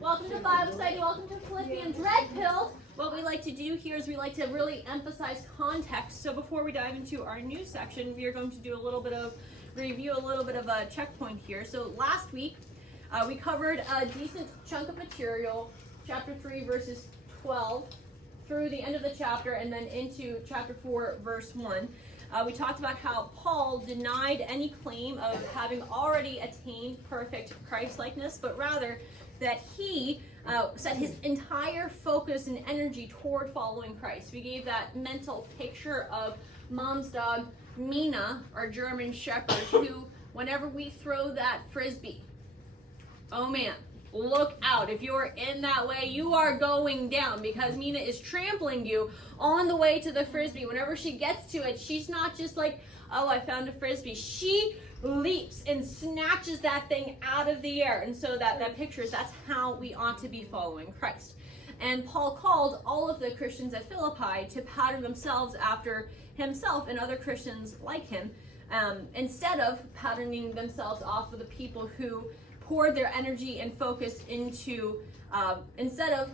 Welcome to Bible study. Welcome to Philippians Red Pill. What we like to do here is we like to really emphasize context. So before we dive into our news section, we are going to do a little bit of review, a little bit of a checkpoint here. So last week, we covered a decent chunk of material, chapter 3, verses 12 through the end of the chapter, and then into chapter 4, verse 1. We talked about how Paul denied any claim of having already attained perfect Christ-likeness, but rather that he set his entire focus and energy toward following Christ. We gave that mental picture of mom's dog, Mina, our German Shepherd, who, whenever we throw that frisbee, oh man, look out. If you're in that way, you are going down because Mina is trampling you on the way to the frisbee. Whenever she gets to it, she's not just like, oh, I found a frisbee. She leaps and snatches that thing out of the air. And so that picture is that's how we ought to be following Christ. And Paul called all of the Christians at Philippi to pattern themselves after himself and other Christians like him, instead of patterning themselves off of the people who poured their energy and focus into, instead of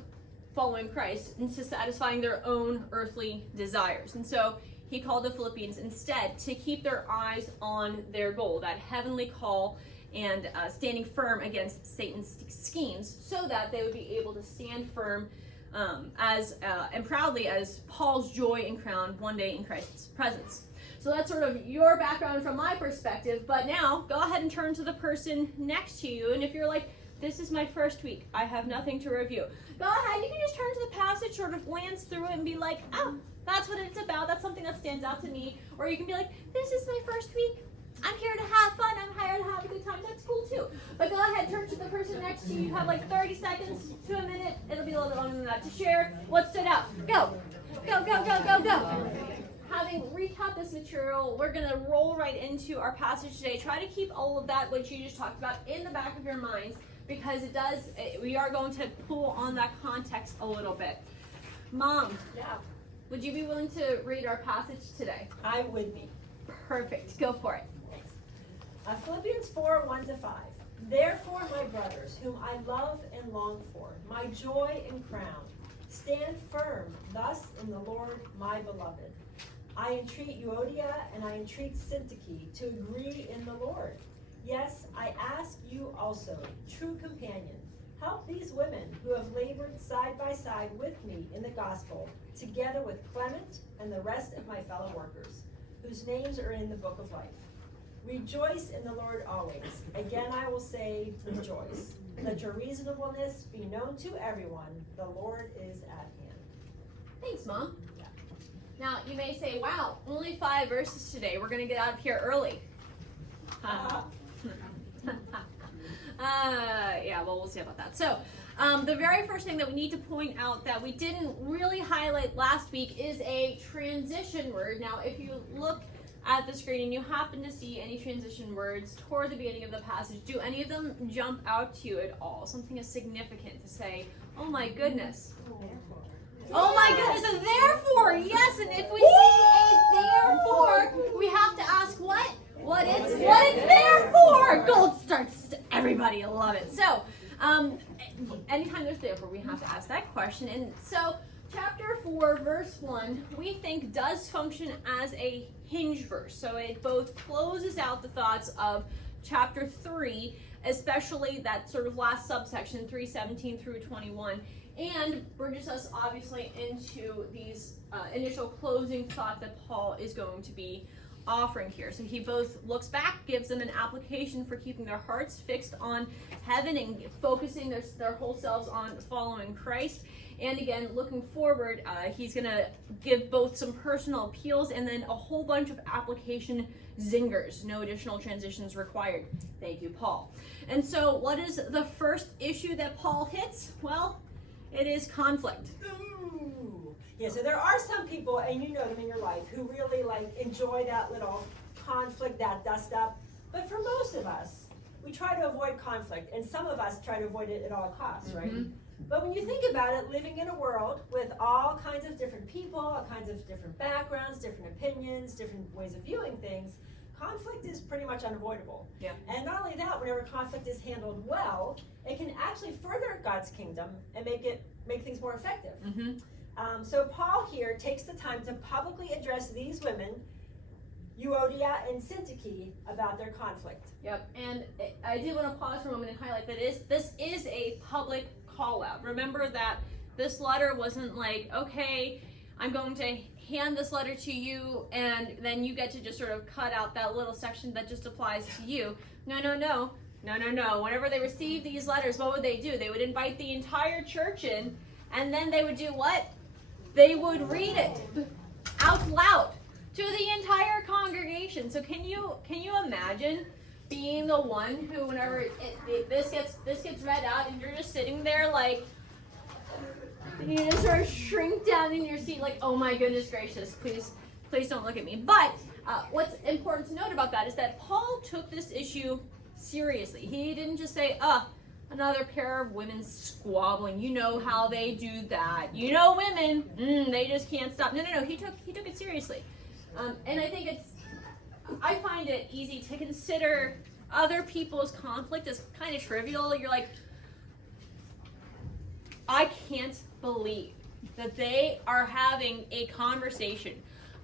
following Christ, into satisfying their own earthly desires. And so he called the Philippians instead to keep their eyes on their goal, that heavenly call, and standing firm against Satan's schemes, so that they would be able to stand firm and proudly as Paul's joy and crown one day in Christ's presence. So that's sort of your background from my perspective, but now go ahead and turn to the person next to you, and if you're like, this is my first week, I have nothing to review, go ahead, you can just turn to the passage, sort of glance through it and be like, oh, that's what it's about, that's something that stands out to me. Or you can be like, this is my first week, I'm here to have fun, I'm here to have a good time, that's cool too. But go ahead, turn to the person next to you, you have like 30 seconds to a minute, it'll be a little bit longer than that, to share what stood out. Go, go, go, go, go, go. Having recapped this material, we're going to roll right into our passage today. Try to keep all of that, what you just talked about, in the back of your minds, because we are going to pull on that context a little bit. Mom, Yeah, would you be willing to read our passage today? I would be. Perfect. Go for it. Philippians 4, 1-5. Therefore, my brothers, whom I love and long for, my joy and crown, stand firm thus in the Lord, my beloved. I entreat Euodia and I entreat Syntyche to agree in the Lord. Yes, I ask you also, true companion, help these women who have labored side by side with me in the gospel, together with Clement and the rest of my fellow workers, whose names are in the book of life. Rejoice in the Lord always. Again I will say, rejoice. Let your reasonableness be known to everyone. The Lord is at hand. Thanks, Mom. Now, you may say, wow, only 5 verses today. We're going to get out of here early. Yeah, well, we'll see about that. So, the very first thing that we need to point out that we didn't really highlight last week is a transition word. Now, if you look at the screen and you happen to see any transition words toward the beginning of the passage, do any of them jump out to you at all? Something is significant to say, oh my goodness. Oh my goodness, a therefore, yes, and if we see a therefore, we have to ask what it's there for. Gold starts, everybody love it. So, anytime there's therefore, we have to ask that question. And so, chapter 4, verse 1, we think does function as a hinge verse. So it both closes out the thoughts of chapter 3, especially that sort of last subsection, 3:17 through 21, and bridges us obviously into these initial closing thoughts that Paul is going to be offering here. So he both looks back, gives them an application for keeping their hearts fixed on heaven and focusing their whole selves on following Christ. And again, looking forward, he's going to give both some personal appeals and then a whole bunch of application zingers. No additional transitions required. Thank you, Paul. And so what is the first issue that Paul hits? Well, it is conflict. Ooh. Yeah, so there are some people, and you know them in your life, who really enjoy that little conflict, that dust up. But for most of us, we try to avoid conflict, and some of us try to avoid it at all costs, right? Mm-hmm. But when you think about it, living in a world with all kinds of different people, all kinds of different backgrounds, different opinions, different ways of viewing things, conflict is pretty much unavoidable. Yeah. And not only that, whenever conflict is handled well, it can actually further God's kingdom and make things more effective. Mm-hmm. So Paul here takes the time to publicly address these women, Euodia and Syntyche, about their conflict. Yep, and I do want to pause for a moment and highlight that this is a public call out. Remember that this letter wasn't like, okay, I'm going to hand this letter to you and then you get to just sort of cut out that little section that just applies to you. No. Whenever they received these letters, what would they do? They would invite the entire church in, and then they would do what? They would read it out loud to the entire congregation. So can you imagine being the one who, whenever this gets read out, and you're just sitting there like, and you just sort of shrink down in your seat like, oh my goodness gracious, please don't look at me. But what's important to note about that is that Paul took this issue seriously. He didn't just say, another pair of women squabbling. You know how they do that. You know women, they just can't stop. No. He took it seriously. And I find it easy to consider other people's conflict as kind of trivial. You're like, I can't believe that they are having a conversation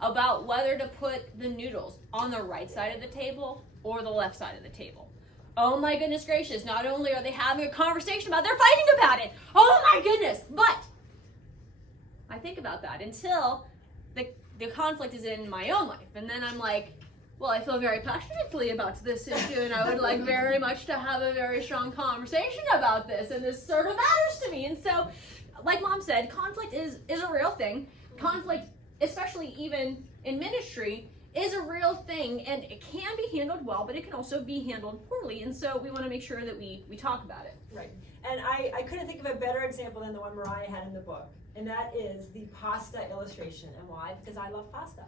about whether to put the noodles on the right side of the table or the left side of the table. Oh my goodness gracious, not only are they having a conversation about it, they're fighting about it. Oh my goodness. But I think about that until the conflict is in my own life. And then I'm like, well, I feel very passionately about this issue, and I would like very much to have a very strong conversation about this, and this sort of matters to me. And so, like Mom said, conflict is a real thing. Conflict, especially even in ministry, is a real thing, and it can be handled well, but it can also be handled poorly. And so we want to make sure that we talk about it. Right. And I couldn't think of a better example than the one Mariah had in the book, and that is the pasta illustration. And why? Because I love pasta.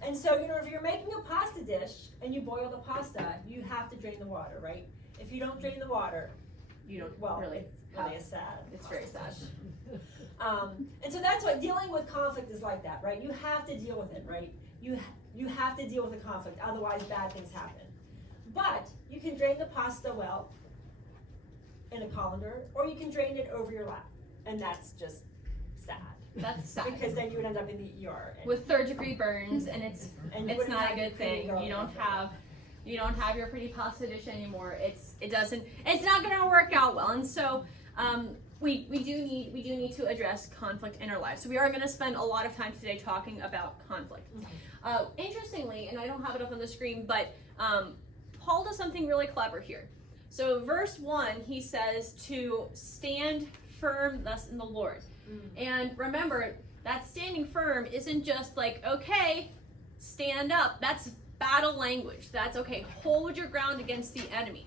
And so, if you're making a pasta dish and you boil the pasta, you have to drain the water, right? If you don't drain the water, You don't well, really. it's really a sad. It's very sad. And so that's what dealing with conflict is like that, right? You have to deal with it, right? You have to deal with the conflict, otherwise bad things happen. But you can drain the pasta well in a colander, or you can drain it over your lap, and that's just sad. That's sad. Because then you would end up in the ER. With 3rd-degree burns, and it's not a good thing. You don't have your pretty pasta dish anymore. It's not going to work out well. And so we do need to address conflict in our lives. So we are going to spend a lot of time today talking about conflict. Interestingly, and I don't have it up on the screen, but Paul does something really clever here. So verse 1, he says to stand firm thus in the Lord. And remember, that standing firm isn't just like, okay, stand up. That's battle language. That's okay, hold your ground against the enemy.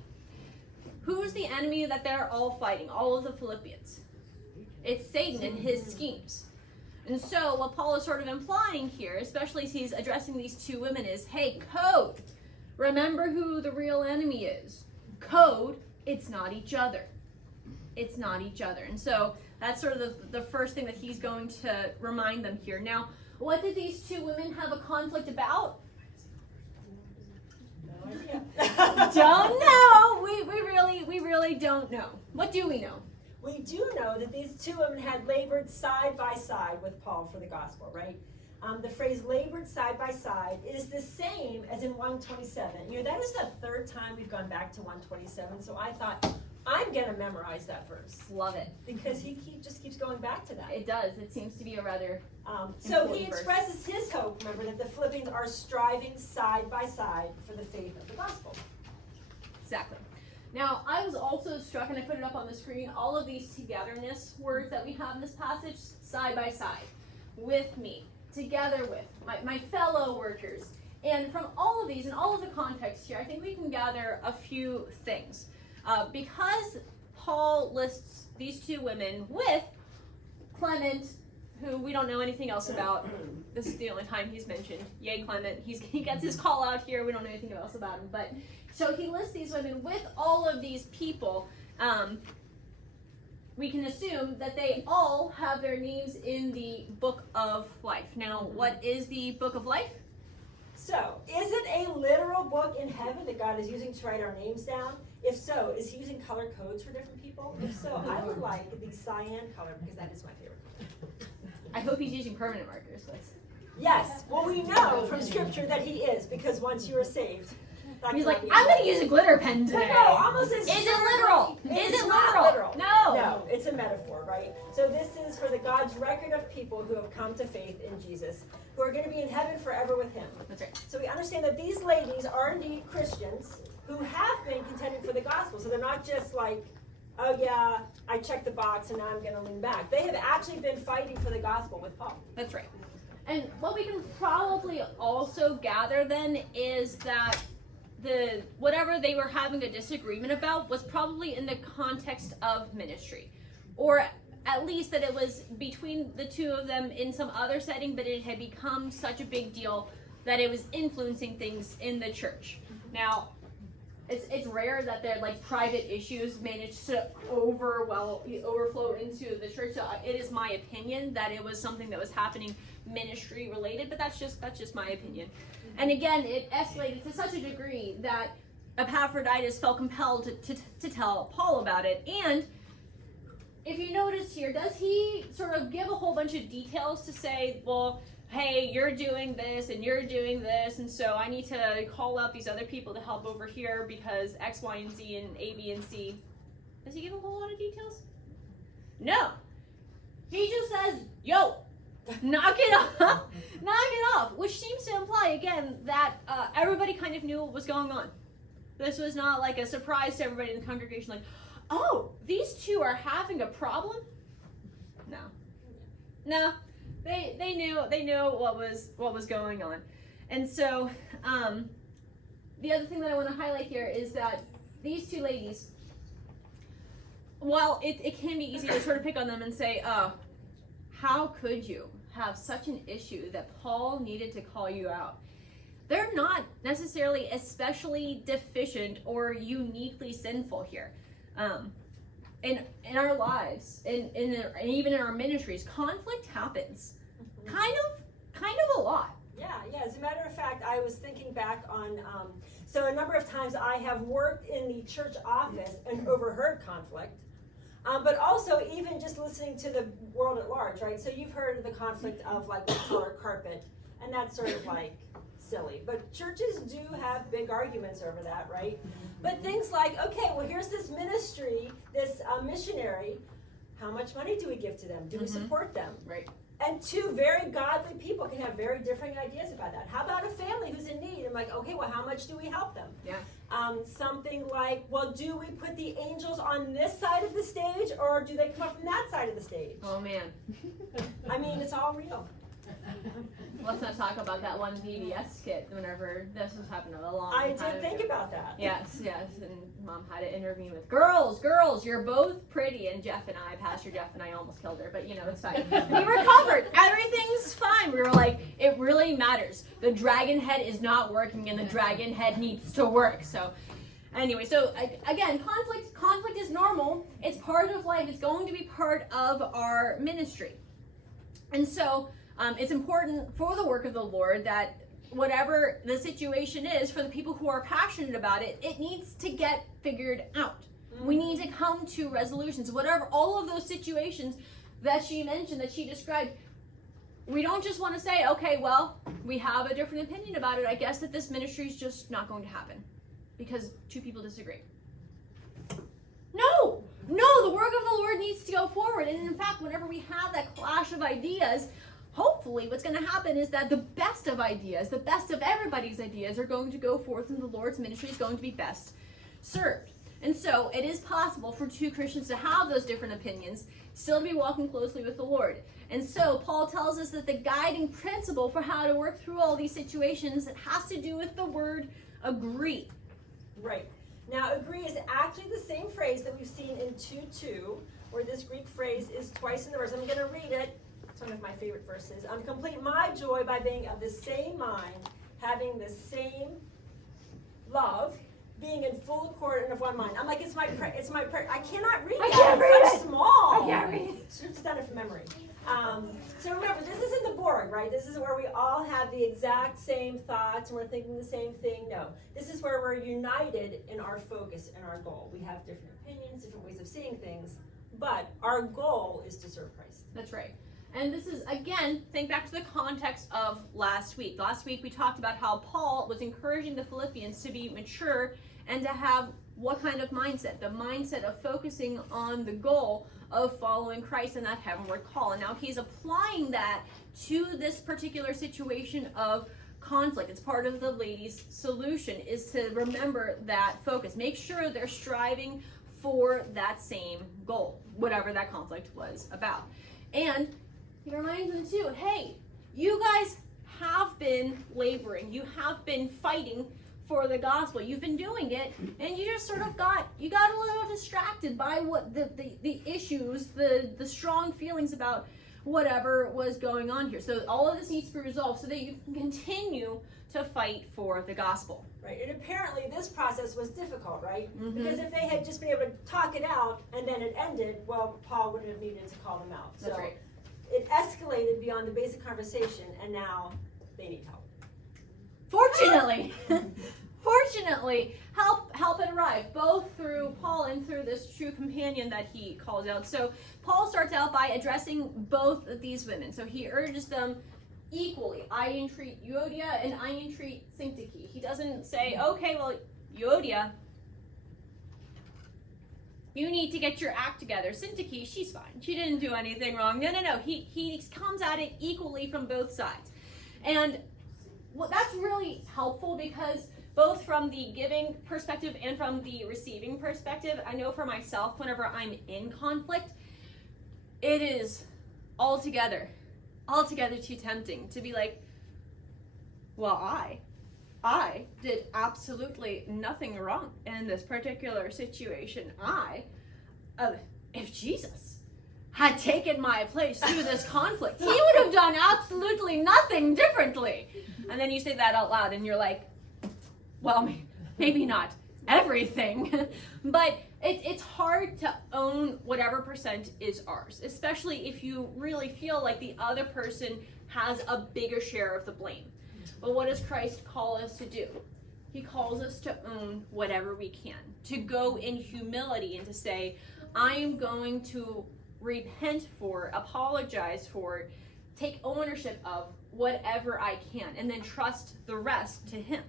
Who's the enemy that they're all fighting? All of the Philippians. It's Satan and his schemes. And so what Paul is sort of implying here, especially as he's addressing these two women, is, hey, code. Remember who the real enemy is. Code, it's not each other. It's not each other. And so that's sort of the first thing that he's going to remind them here. Now, what did these two women have a conflict about? Don't know. We really don't know. What do we know? We do know that these two women had labored side by side with Paul for the gospel, right? The phrase labored side by side is the same as in 127. That is the 3rd time we've gone back to 127. So I thought, I'm going to memorize that verse. Love it. Because he just keeps going back to that. It does. It seems to be a rather so he expresses his hope, remember, that the Philippians are striving side by side for the faith of the gospel. Exactly. Now, I was also struck, and I put it up on the screen, all of these togetherness words that we have in this passage, side by side, with me, together with, my fellow workers. And from all of these and all of the context here, I think we can gather a few things. Because Paul lists these two women with Clement, who we don't know anything else about. This is the only time he's mentioned. Yay, Clement. He gets his call out here. We don't know anything else about him. But so he lists these women with all of these people. We can assume that they all have their names in the book of life. Now, what is the book of life? So, is it a literal book in heaven that God is using to write our names down? If so, is he using color codes for different people? If so, I would like the cyan color because that is my favorite color. I hope he's using permanent markers. Yes. Well, we know from Scripture that he is, because once you are saved, he's like, I'm going to use a glitter pen today. No, almost as is it literal? Is it literal? No. No, it's a metaphor, right? So this is for the God's record of people who have come to faith in Jesus, who are going to be in heaven forever with him. That's right. So we understand that these ladies are indeed Christians who have been contending for the gospel. So they're not just like, oh yeah, I checked the box and now I'm going to lean back. They have actually been fighting for the gospel with Paul. That's right. And what we can probably also gather then is that whatever they were having a disagreement about was probably in the context of ministry, or at least that it was between the two of them in some other setting, but it had become such a big deal that it was influencing things in the church. Now, it's rare that their like private issues manage to overflow into the church. So it is my opinion that it was something that was happening ministry related, but that's just my opinion. And again, it escalated to such a degree that Epaphroditus felt compelled to tell Paul about it. And if you notice here, does he sort of give a whole bunch of details to say, well, hey, you're doing this and you're doing this, and so I need to call out these other people to help over here because X, Y, and Z and A, B, and C. Does he give a whole lot of details? No. He just says, yo, knock it off, which seems to imply, again, that everybody kind of knew what was going on. This was not like a surprise to everybody in the congregation, like, oh, these two are having a problem? No. They knew what was going on. And so the other thing that I want to highlight here is that these two ladies, while it can be easy to sort of pick on them and say, how could you have such an issue that Paul needed to call you out? They're not necessarily especially deficient or uniquely sinful here. In our lives, and even in our ministries, conflict happens, kind of a lot. Yeah. As a matter of fact, I was thinking back on, so a number of times I have worked in the church office and overheard conflict, but also even just listening to the world at large, right? So you've heard of the conflict of like the color carpet, and that's sort of like silly. But churches do have big arguments over that, right? But things like, okay, well, here's this ministry, this missionary. How much money do we give to them? Do we support them? Right. And two very godly people can have very different ideas about that. How about a family who's in need? I'm like, okay, well, how much do we help them? Yeah. Something like, well, do we put the angels on this side of the stage, or do they come up from that side of the stage? Oh, man. I mean, it's all real. Let's not talk about that one VBS skit whenever this was happening a long time ago. I did think about that. Yes, and Mom had to intervene with, girls, you're both pretty, and Pastor Jeff and I almost killed her, but it's fine. We recovered. Everything's fine. We were like, it really matters. The dragon head is not working, and the dragon head needs to work. So anyway, so again, conflict is normal. It's part of life. It's going to be part of our ministry. And so it's important for the work of the Lord that whatever the situation is, for the people who are passionate about it, it needs to get figured out. We need to come to resolutions. Whatever, all of those situations that she mentioned, that she described, we don't just want to say, okay, well, we have a different opinion about it. I guess that this ministry is just not going to happen because two people disagree. No, the work of the Lord needs to go forward. And in fact, whenever we have that clash of ideas, hopefully what's going to happen is that the best of ideas, the best of everybody's ideas are going to go forth, and the Lord's ministry is going to be best served. And so it is possible for two Christians to have those different opinions, still to be walking closely with the Lord. And so Paul tells us that the guiding principle for how to work through all these situations has to do with the word agree. Right. Now, agree is actually the same phrase that we've seen in 2:2, where this Greek phrase is twice in the verse. I'm going to read it. It's one of my favorite verses. Complete my joy by being of the same mind, having the same love, being in full accord and of one mind. I'm like, it's my prayer. I cannot read that. I can't read it's so small. I can't read it. Should have done it from memory. So remember, this is in the Borg, right? This is where we all have the exact same thoughts and we're thinking the same thing. No, this is where we're united in our focus and our goal. We have different opinions, different ways of seeing things, but our goal is to serve Christ. That's right. And this is, again, think back to the context of last week. Last week we talked about how Paul was encouraging the Philippians to be mature and to have what kind of mindset? The mindset of focusing on the goal of following Christ and that heavenward call. And now he's applying that to this particular situation of conflict. It's part of the ladies' solution is to remember that focus. Make sure they're striving for that same goal, whatever that conflict was about. And he reminds them too, hey, you guys have been laboring. You have been fighting for the gospel. You've been doing it, and you just sort of got a little distracted by what the issues, the strong feelings about whatever was going on here. So all of this needs to be resolved so that you can continue to fight for the gospel. Right, and apparently this process was difficult, right? Mm-hmm. Because if they had just been able to talk it out and then it ended, well, Paul wouldn't have needed to call them out. That's so right. It escalated beyond the basic conversation, and now they need help. Fortunately, help had arrived, both through Paul and through this true companion that he calls out. So Paul starts out by addressing both of these women. So he urges them equally. I entreat Euodia and I entreat Syntyche. He doesn't say, okay, well, Euodia, you need to get your act together. Syntyche, she's fine. She didn't do anything wrong. No. He comes at it equally from both sides. And that's really helpful because both from the giving perspective and from the receiving perspective, I know for myself, whenever I'm in conflict, it is altogether too tempting to be like, well, I did absolutely nothing wrong in this particular situation. If Jesus had taken my place through this conflict, he would have done absolutely nothing differently. And then you say that out loud and you're like, well, maybe not everything, but it's hard to own whatever percent is ours, especially if you really feel like the other person has a bigger share of the blame. But what does Christ call us to do? He calls us to own whatever we can, to go in humility and to say, I am going to repent for, apologize for, take ownership of whatever I can, and then trust the rest to him.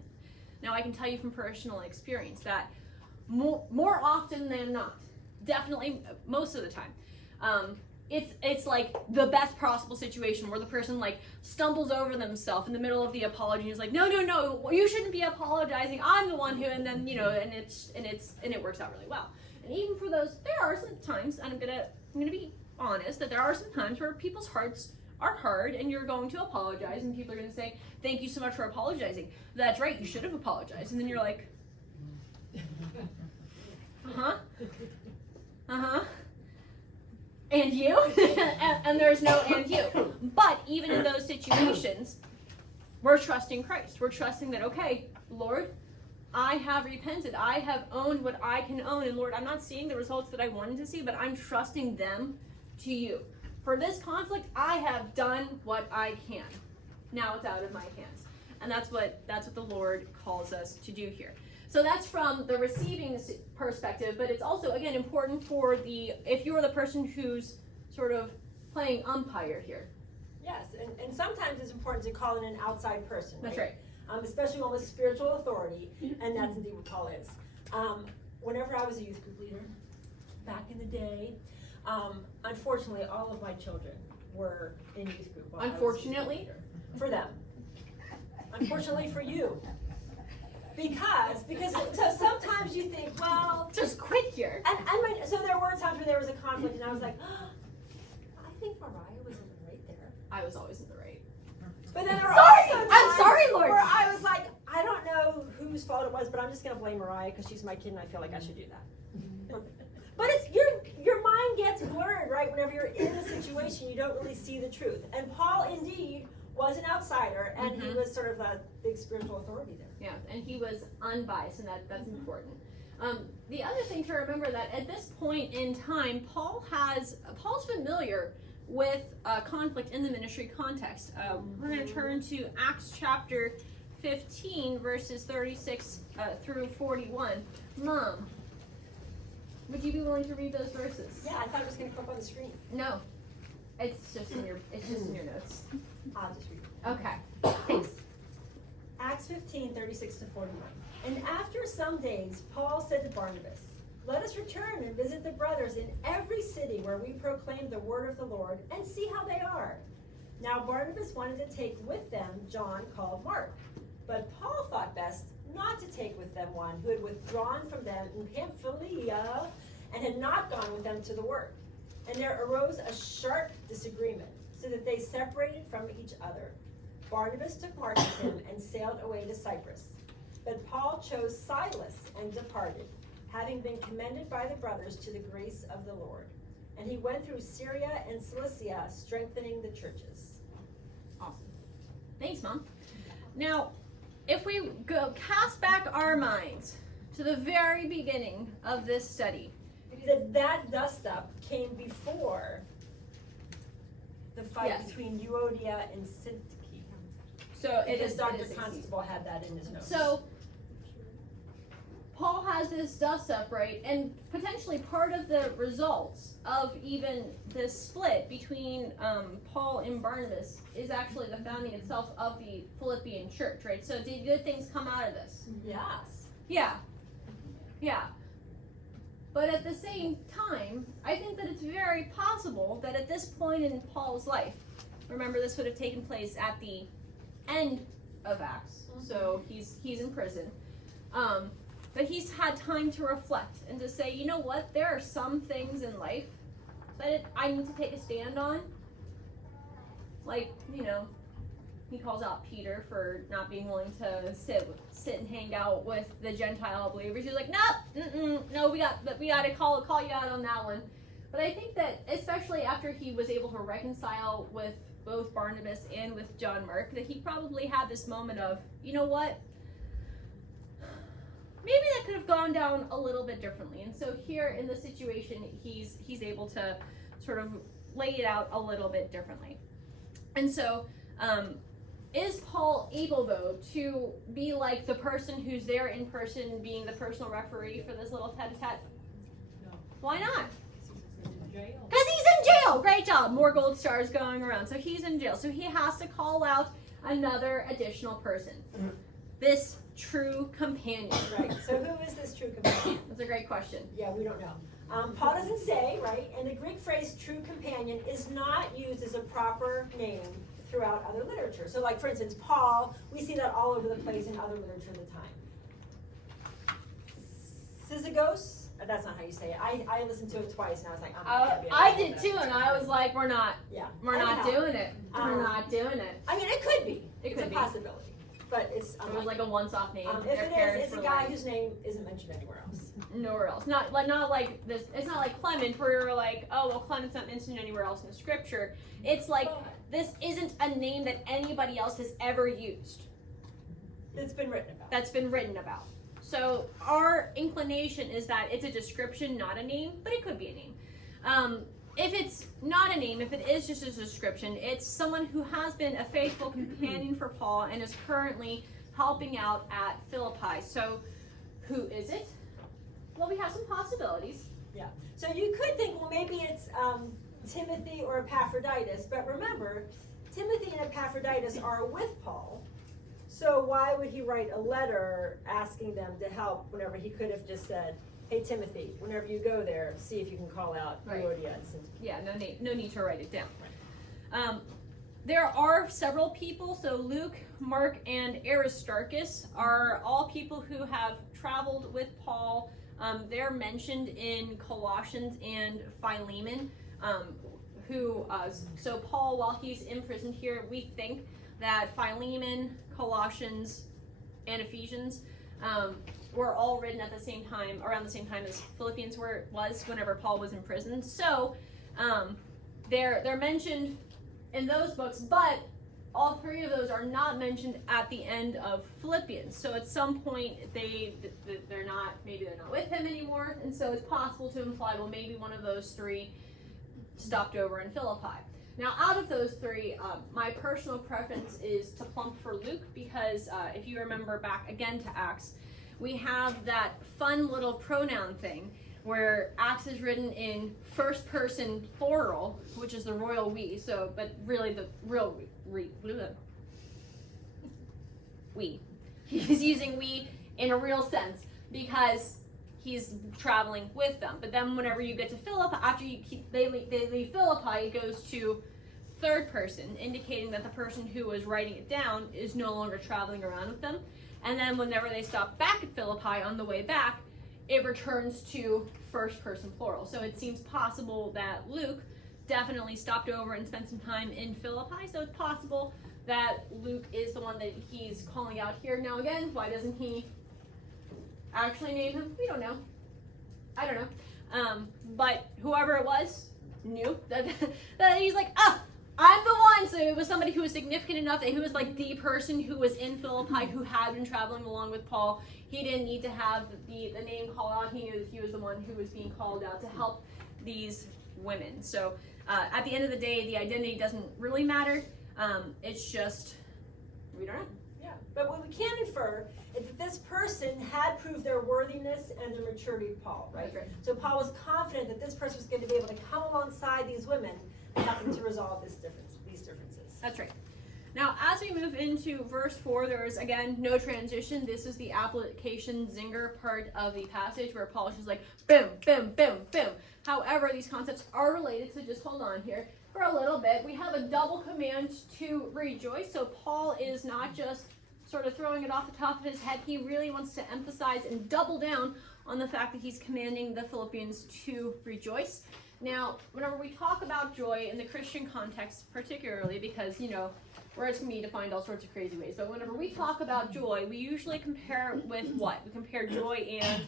Now, I can tell you from personal experience that more often than not, definitely most of the time, it's like the best possible situation where the person like stumbles over themselves in the middle of the apology and is like, no, you shouldn't be apologizing. I'm the one who, and then and it works out really well. And even for those, there are some times, and I'm gonna be honest, that there are some times where people's hearts are hard and you're going to apologize and people are going to say, thank you so much for apologizing. That's right, you should have apologized. And then you're like, and you? and there's no and you. But even in those situations, we're trusting Christ. We're trusting that, okay, Lord, I have repented. I have owned what I can own. And Lord, I'm not seeing the results that I wanted to see, but I'm trusting them to you. For this conflict, I have done what I can. Now it's out of my hands. And that's what the Lord calls us to do here. So that's from the receiving perspective, but it's also, again, important for if you're the person who's sort of playing umpire here. Yes, and sometimes it's important to call in an outside person. That's right. Especially one with spiritual authority, and that's indeed what Paul is. Whenever I was a youth group leader, back in the day, unfortunately, all of my children were in youth group. Unfortunately? For them. Unfortunately for you. Because so sometimes you think, well, just quit here. And so there were times when there was a conflict, and I was like, oh, I think Mariah was in the right there. I was always in the right. But then there were also times I'm sorry, Lord. where I was like, I don't know whose fault it was, but I'm just going to blame Mariah because she's my kid, and I feel like I should do that. But it's your mind gets blurred, right? Whenever you're in a situation, you don't really see the truth. And Paul indeed was an outsider, and he was sort of a big spiritual authority there. Yeah, and he was unbiased, and that's important. The other thing to remember that at this point in time, Paul's familiar with conflict in the ministry context. We're going to turn to Acts chapter 15, verses 36 through 41. Mom, would you be willing to read those verses? Yeah, I thought it was going to come up on the screen. No, it's just in your notes. I'll just read it. Okay, thanks. Acts 15, 36 to 41. And after some days, Paul said to Barnabas, "Let us return and visit the brothers in every city where we proclaim the word of the Lord and see how they are." Now Barnabas wanted to take with them John called Mark, but Paul thought best not to take with them one who had withdrawn from them in Pamphylia and had not gone with them to the work. And there arose a sharp disagreement, so that they separated from each other. Barnabas took Mark with him and sailed away to Cyprus. But Paul chose Silas and departed, having been commended by the brothers to the grace of the Lord. And he went through Syria and Cilicia, strengthening the churches. Awesome. Thanks, Mom. Now, if we go cast back our minds to the very beginning of this study, That dust-up came before the fight Yes. between Euodia and Syntyche. so it Because is Dr. it is Constable had that in his notes. So Paul has this dust up, right? And potentially part of the results of even this split between Paul and Barnabas is actually the founding itself of the Philippian church, right? So did good things come out of this? Yes. Yeah. Yeah. But at the same time, I think that it's very possible that at this point in Paul's life, remember this would have taken place at the end of Acts, so he's in prison. But he's had time to reflect and to say, you know what, there are some things in life that I need to take a stand on. Like, you know, he calls out Peter for not being willing to sit and hang out with the Gentile believers. He's like, no, we got to call you out on that one. But I think that especially after he was able to reconcile with both Barnabas and with John Mark, that he probably had this moment of, you know what, maybe that could have gone down a little bit differently. And so here in the situation, he's able to sort of lay it out a little bit differently. And so, is Paul able, though, to be like the person who's there in person, being the personal referee for this little tete-a-tete? No. Why not? He's in jail. Because he's in jail. Great job. More gold stars going around. So he's in jail. So he has to call out another additional person. This true companion. Right. So who is this true companion? That's a great question. Yeah, we don't know. Paul doesn't say, right? And the Greek phrase true companion is not used as a proper name throughout other literature. So like, for instance, Paul, we see that all over the place in other literature of the time. Syzygus, that's not how you say it. I listened to it twice and I was like, I did too, and I was like, we're not Anyhow, doing it. We're not doing it. I mean, it could be. It It's could a be. possibility. But it's It was like a once-off name. if Their it parents is, it's a were guy like, whose name isn't mentioned anywhere else. nowhere else. Not like this. It's not like Clement, where you're like, oh well, Clement's not mentioned anywhere else in the scripture. It's like this isn't a name that anybody else has ever used. It's been written about. That's been written about. So our inclination is that it's a description, not a name, but it could be a name. If it's not a name, if it is just a description, it's someone who has been a faithful companion for Paul and is currently helping out at Philippi. So who is it? Well, we have some possibilities. Yeah. So you could think, well, maybe it's Timothy or Epaphroditus, but remember, Timothy and Epaphroditus are with Paul. So why would he write a letter asking them to help whenever he could have just said, hey, Timothy, whenever you go there, see if you can call out Right. Euodia and Syntyche. Yeah, no need to write it down. There are several people, so Luke, Mark, and Aristarchus are all people who have traveled with Paul. They're mentioned in Colossians and Philemon, so Paul, while he's imprisoned here, we think that Philemon, Colossians, and Ephesians were all written at the same time, around the same time as Philippians was whenever Paul was in prison. So they're mentioned in those books, but all three of those are not mentioned at the end of Philippians. So at some point they're not with him anymore, and so it's possible to imply, well, maybe one of those three stopped over in Philippi. Now, out of those three, my personal preference is to plump for Luke because if you remember back again to Acts, we have that fun little pronoun thing where Acts is written in first person plural, which is the royal we. So, but really the real we. He's using we in a real sense because he's traveling with them. But then whenever you get to Philippi, after they leave Philippi, it goes to third person, indicating that the person who was writing it down is no longer traveling around with them. And then whenever they stop back at Philippi on the way back, it returns to first person plural. So it seems possible that Luke definitely stopped over and spent some time in Philippi. So it's possible that Luke is the one that he's calling out here. Now again, why doesn't he actually name him? We don't know. I don't know. But whoever it was knew that he's like, I'm the one. So it was somebody who was significant enough that he was like the person who was in Philippi who had been traveling along with Paul. He didn't need to have the name called out. He knew that he was the one who was being called out to help these women. So at the end of the day, the identity doesn't really matter. It's just, we don't know. Yeah, but what we can infer is that this person had proved their worthiness and their maturity of Paul, right? Right. So Paul was confident that this person was going to be able to come alongside these women and help them to resolve these differences. That's right. Now, as we move into verse 4, there is, again, no transition. This is the application zinger part of the passage where Paul is just like, boom, boom, boom, boom. However, these concepts are related, so just hold on here for a little bit. We have a double command to rejoice. So Paul is not just sort of throwing it off the top of his head. He really wants to emphasize and double down on the fact that he's commanding the Philippians to rejoice. Now, whenever we talk about joy in the Christian context, particularly because, words can be defined all sorts of crazy ways, but whenever we talk about joy, we usually compare with what? We compare joy and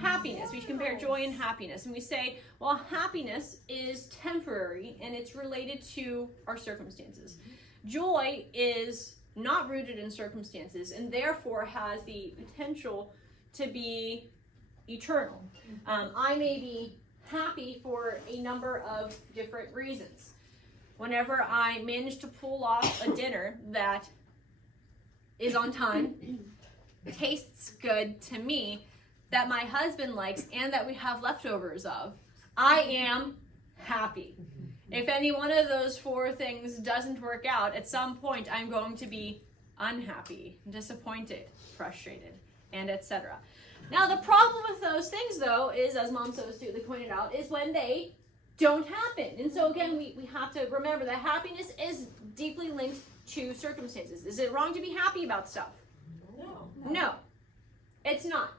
happiness. We compare joy and happiness, and we say, well, happiness is temporary, and it's related to our circumstances. Joy is not rooted in circumstances, and therefore has the potential to be eternal. I may be happy for a number of different reasons. Whenever I manage to pull off a dinner that is on time, tastes good to me, that my husband likes, and that we have leftovers of, I am happy. If any one of those four things doesn't work out, at some point I'm going to be unhappy, disappointed, frustrated, and etc. Now, the problem with those things, though, is, as Mom so astutely pointed out, is when they don't happen. And so, again, we have to remember that happiness is deeply linked to circumstances. Is it wrong to be happy about stuff? No, it's not.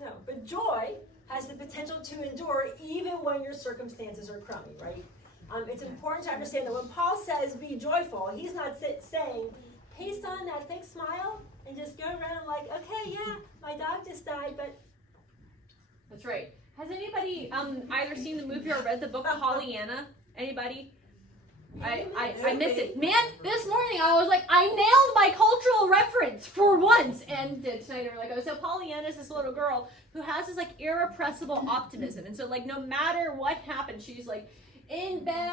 No, but joy has the potential to endure even when your circumstances are crummy, right? It's important to understand that when Paul says be joyful, he's not saying, paste on that fake smile and just go around like, okay, yeah, my dog just died, but... That's right. Has anybody either seen the movie or read the book Pollyanna? Anybody? I missed it. Man, this morning I was like, I nailed my cultural reference for once. And tonight we were like, oh, so Pollyanna is this little girl who has this like irrepressible optimism. And so like no matter what happens, she's like in bed.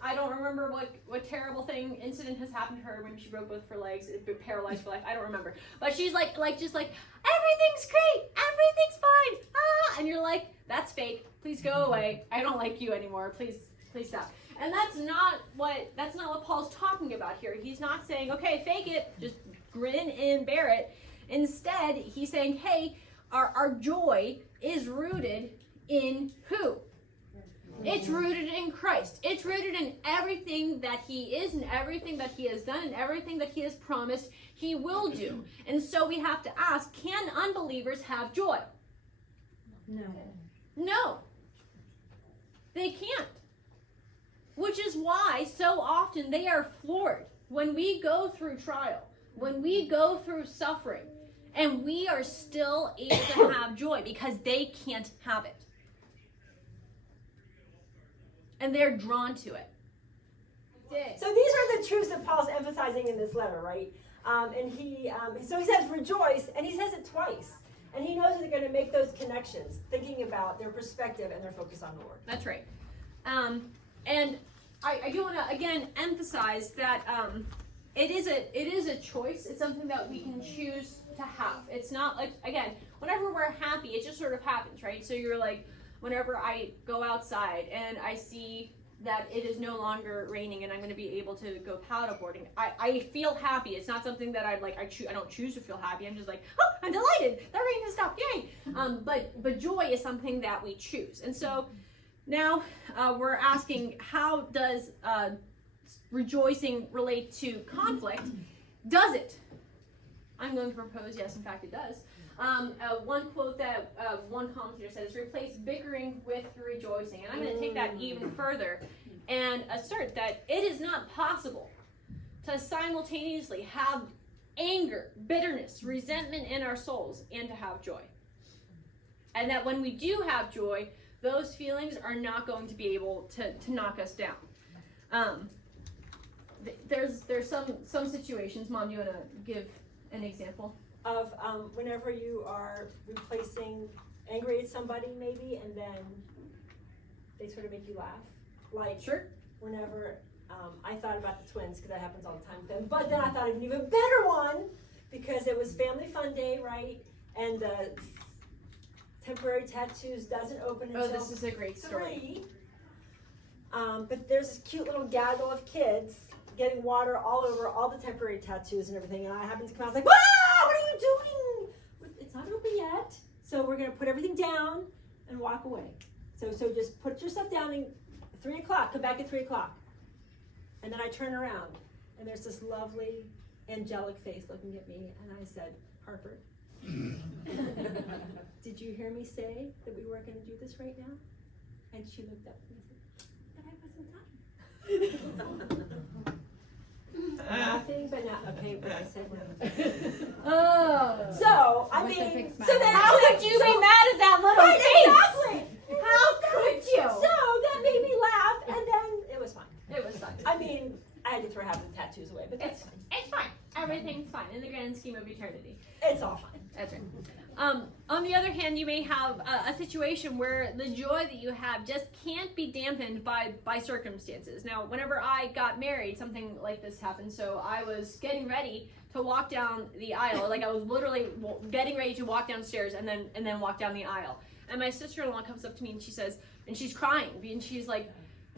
I don't remember what terrible incident has happened to her when she broke both of her legs, paralyzed for life. I don't remember. But she's like just like, everything's great, everything's fine. And you're like, that's fake. Please go away. I don't like you anymore. Please stop. And that's not what Paul's talking about here. He's not saying, okay, fake it, just grin and bear it. Instead, he's saying, hey, our joy is rooted in who? It's rooted in Christ. It's rooted in everything that he is and everything that he has done and everything that he has promised he will do. And so we have to ask, can unbelievers have joy? No. They can't. Which is why so often they are floored when we go through trial, when we go through suffering, and we are still able to have joy because they can't have it. And they're drawn to it. So these are the truths that Paul's emphasizing in this letter, right? So he says rejoice, and he says it twice. And he knows that they're going to make those connections, thinking about their perspective and their focus on the Lord. That's right. And I do want to again emphasize that it is a choice. It's something that we can choose to have. It's not like, again, whenever we're happy, it just sort of happens, right? So you're like, whenever I go outside and I see that it is no longer raining and I'm going to be able to go paddleboarding, I feel happy. It's not something that I don't choose to feel happy. I'm just like, oh, I'm delighted. That rain has stopped. Yay! But joy is something that we choose. And so now we're asking, how does rejoicing relate to conflict? Does it? I'm going to propose yes, in fact it does. One quote that one commentator said is, replace bickering with rejoicing. And I'm going to take that even further and assert that it is not possible to simultaneously have anger, bitterness, resentment in our souls and to have joy. And that when we do have joy, those feelings are not going to be able to knock us down. There's some situations. Mom, do you want to give an example? Of whenever you are replacing angry at somebody maybe, and then they sort of make you laugh. Like, sure. Whenever I thought about the twins, because that happens all the time with them, but then I thought of an even better one, because it was Family Fun Day, right? And the temporary tattoos doesn't open until this is a great story. 3. But there's this cute little gaggle of kids getting water all over all the temporary tattoos and everything, and I happened to come out, I was like, "Wow, what are you doing? It's not open yet." So we're gonna put everything down and walk away. So just put your stuff down, and 3 o'clock, come back at 3 o'clock. And then I turn around, and there's this lovely angelic face looking at me, and I said, "Harper, did you hear me say that we weren't gonna do this right now?" And she looked up and said, "But I wasn't done." Laughing, but not okay. But I said no. Oh. So I mean, so then how could you be mad at that little right, face? exactly. How could you? So that made me laugh, and then it was fine. It was fun. I mean, I had to throw half the tattoos away, but that's fine. It's fine. Everything's fine in the grand scheme of eternity. It's all fine. That's right. On the other hand, you may have a situation where the joy that you have just can't be dampened by circumstances. Now, whenever I got married, something like this happened. So I was getting ready to walk down the aisle. Like I was literally getting ready to walk downstairs and then walk down the aisle. And my sister-in-law comes up to me and she says, and she's crying, and she's like,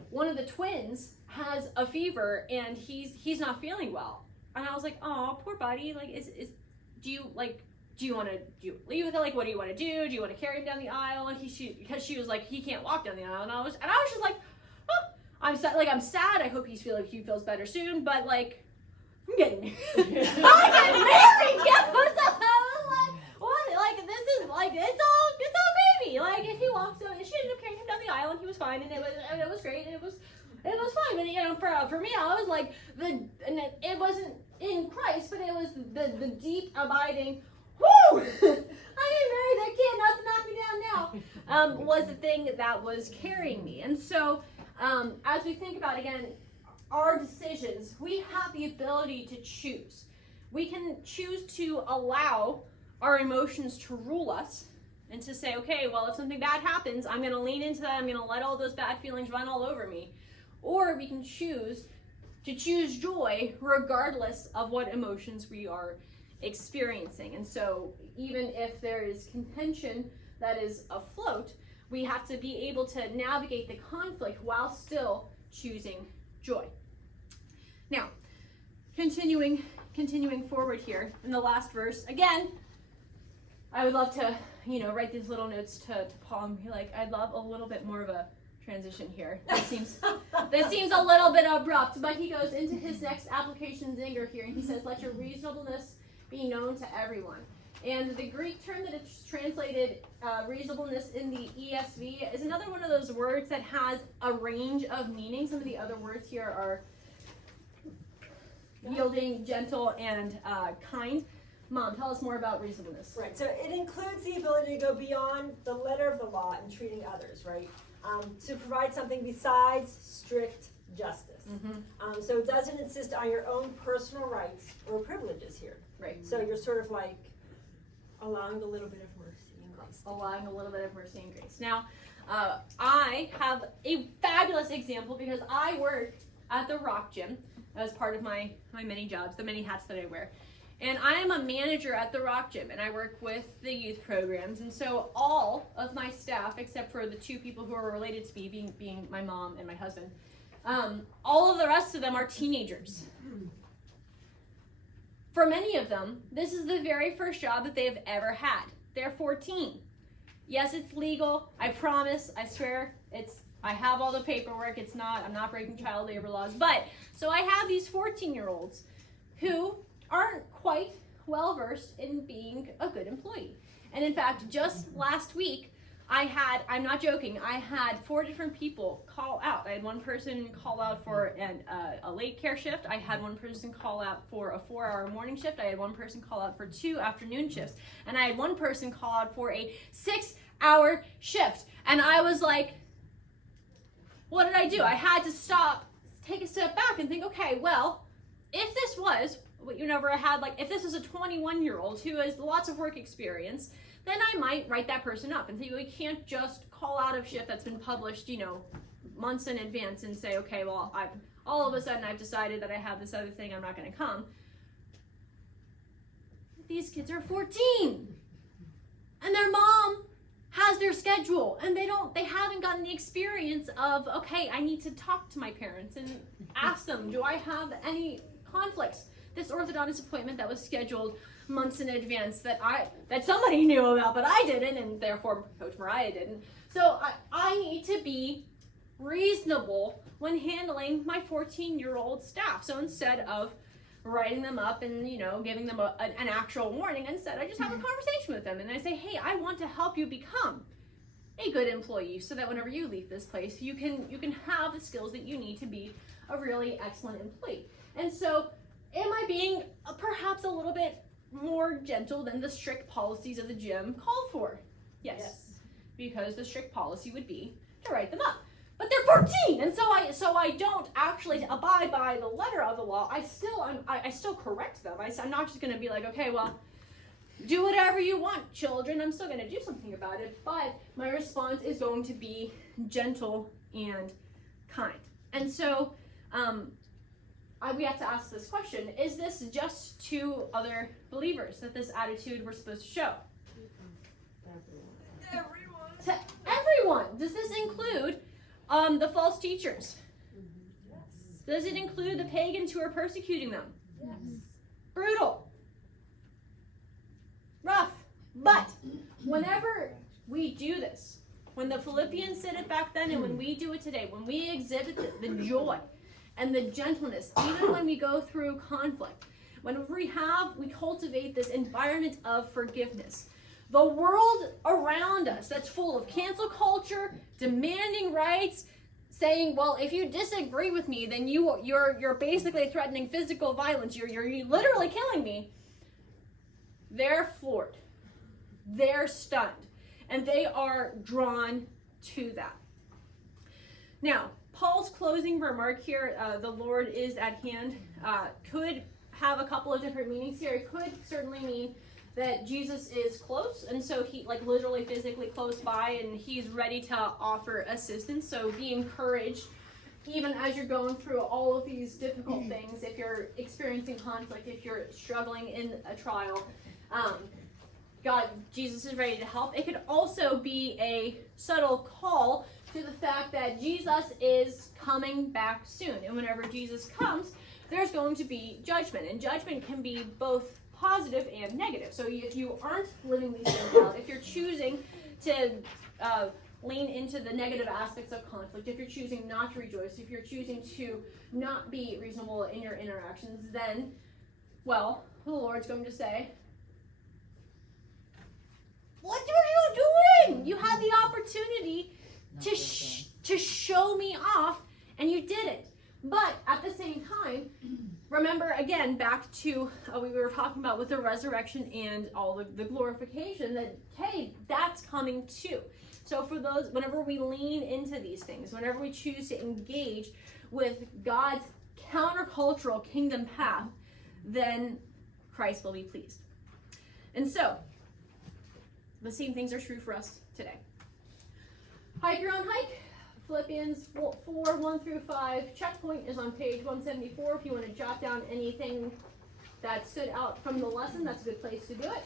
one of the twins has a fever and he's not feeling well. And I was like, oh, poor buddy. Like, do you want to leave with it? Like, what do you want to do? Do you want to carry him down the aisle? And because she was like, he can't walk down the aisle. And I was just like, oh, I'm sad. I hope he feels better soon. But like, I'm getting married. I'm getting married. Yeah. I was like, what? Like, this is like, it's all baby. Like, if he walks down, she ended up carrying him down the aisle, and he was fine, and it was great, and it was fine. But you know, for me, I was like, it wasn't in Christ, but it was the deep abiding. Woo! I ain't married, that kid, not to knock me down now, was the thing that was carrying me. And so, as we think about, again, our decisions, we have the ability to choose. We can choose to allow our emotions to rule us and to say, okay, well, if something bad happens, I'm going to lean into that, I'm going to let all those bad feelings run all over me. Or we can choose to choose joy regardless of what emotions we are experiencing. And so even if there is contention that is afloat, we have to be able to navigate the conflict while still choosing joy. Now, continuing forward here in the last verse, again, I would love to, write these little notes to Paul and be like, I'd love a little bit more of a transition here. This seems a little bit abrupt, but he goes into his next application zinger here, and he says, let your reasonableness be known to everyone. And the Greek term that it's translated reasonableness in the ESV is another one of those words that has a range of meanings. Some of the other words here are yielding, gentle, and kind. Mom, tell us more about reasonableness. Right, so it includes the ability to go beyond the letter of the law in treating others, right? To provide something besides strict justice. Mm-hmm. So it doesn't insist on your own personal rights or privileges here. Right. So you're sort of like allowing a little bit of mercy and grace. Allowing a little bit of mercy and grace. Now, I have a fabulous example because I work at the Rock Gym as part of my many jobs, the many hats that I wear. And I am a manager at the Rock Gym, and I work with the youth programs. And so all of my staff, except for the two people who are related to me, being my mom and my husband, all of the rest of them are teenagers. For many of them, this is the very first job that they have ever had. They're 14. Yes, it's legal. I promise. I swear. I have all the paperwork. I'm not breaking child labor laws. But, so I have these 14-year-olds who aren't quite well versed in being a good employee. And in fact, just last week, I'm not joking, I had 4 different people call out. I had one person call out for a late care shift. I had one person call out for a 4-hour morning shift. I had one person call out for 2 afternoon shifts. And I had one person call out for a 6-hour shift. And I was like, what did I do? I had to stop, take a step back and think, okay, well, if this was what you never had, like if this is a 21-year-old who has lots of work experience, then I might write that person up and say, we can't just call out of shift that's been published, months in advance and say, okay, well, all of a sudden I've decided that I have this other thing, I'm not going to come. These kids are 14 and their mom has their schedule and they haven't gotten the experience of, okay, I need to talk to my parents and ask them, do I have any conflicts? This orthodontist appointment that was scheduled months in advance that somebody knew about, but I didn't, and therefore Coach Mariah didn't. So I need to be reasonable when handling my 14-year-old staff. So instead of writing them up and giving them an actual warning, instead I just have a conversation with them and I say, hey, I want to help you become a good employee so that whenever you leave this place, you can have the skills that you need to be a really excellent employee. And so am I being perhaps a little bit more gentle than the strict policies of the gym call for? Yes. Because the strict policy would be to write them up. But they're 14, and so I don't actually abide by the letter of the law. I still correct them. I'm not just going to be like, okay, well, do whatever you want, children. I'm still going to do something about it, but my response is going to be gentle and kind. And so we have to ask this question: is this just to other believers that this attitude we're supposed to show? Everyone. To everyone. Does this include the false teachers? Yes. Does it include the pagans who are persecuting them? Yes. Brutal. Rough. But whenever we do this, when the Philippians did it back then and when we do it today, when we exhibit the joy and the gentleness, even when we go through conflict, when we cultivate this environment of forgiveness, the world around us that's full of cancel culture, demanding rights, saying, well, if you disagree with me, then you're basically threatening physical violence. You're literally killing me. They're floored. They're stunned. And they are drawn to that. Now, Paul's closing remark here, the Lord is at hand, could have a couple of different meanings here. It could certainly mean that Jesus is close, and so he literally physically close by, and he's ready to offer assistance. So be encouraged even as you're going through all of these difficult things. If you're experiencing conflict, if you're struggling in a trial, Jesus is ready to help. It could also be a subtle call to the fact that Jesus is coming back soon, and whenever Jesus comes, there's going to be judgment, and judgment can be both positive and negative. So if you aren't living these things out, if you're choosing to lean into the negative aspects of conflict, if you're choosing not to rejoice, if you're choosing to not be reasonable in your interactions, then, well, the Lord's going to say, what are you doing? You had the opportunity to show me off, and you didn't. But at the same time, remember, again, back to we were talking about with the resurrection and all the glorification, that, hey, that's coming too. So for those, whenever we lean into these things, whenever we choose to engage with God's countercultural kingdom path, then Christ will be pleased. And so, the same things are true for us today. Hike your own hike. Philippians 4, 1 through 5. Checkpoint is on page 174. If you want to jot down anything that stood out from the lesson, that's a good place to do it.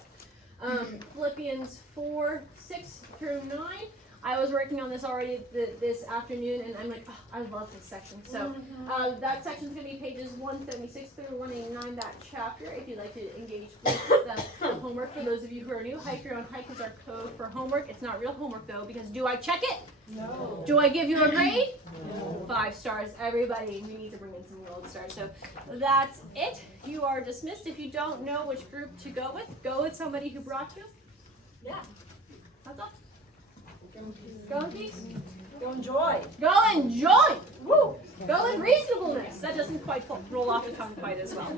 Philippians 4, 6 through 9. I was working on this already this afternoon, and I'm like, oh, I love this section. So that section is going to be pages 176 through 189, that chapter, if you'd like to engage with the homework. For those of you who are new, Hike Your Own Hike is our code for homework. It's not real homework, though, because do I check it? No. Do I give you a grade? No. 5 stars. Everybody, we need to bring in some gold stars. So that's it. You are dismissed. If you don't know which group to go with somebody who brought you. Yeah. That's all. Go in peace. Go enjoy. Go enjoy. Woo. Go in reasonableness. That doesn't quite roll off the tongue quite as well.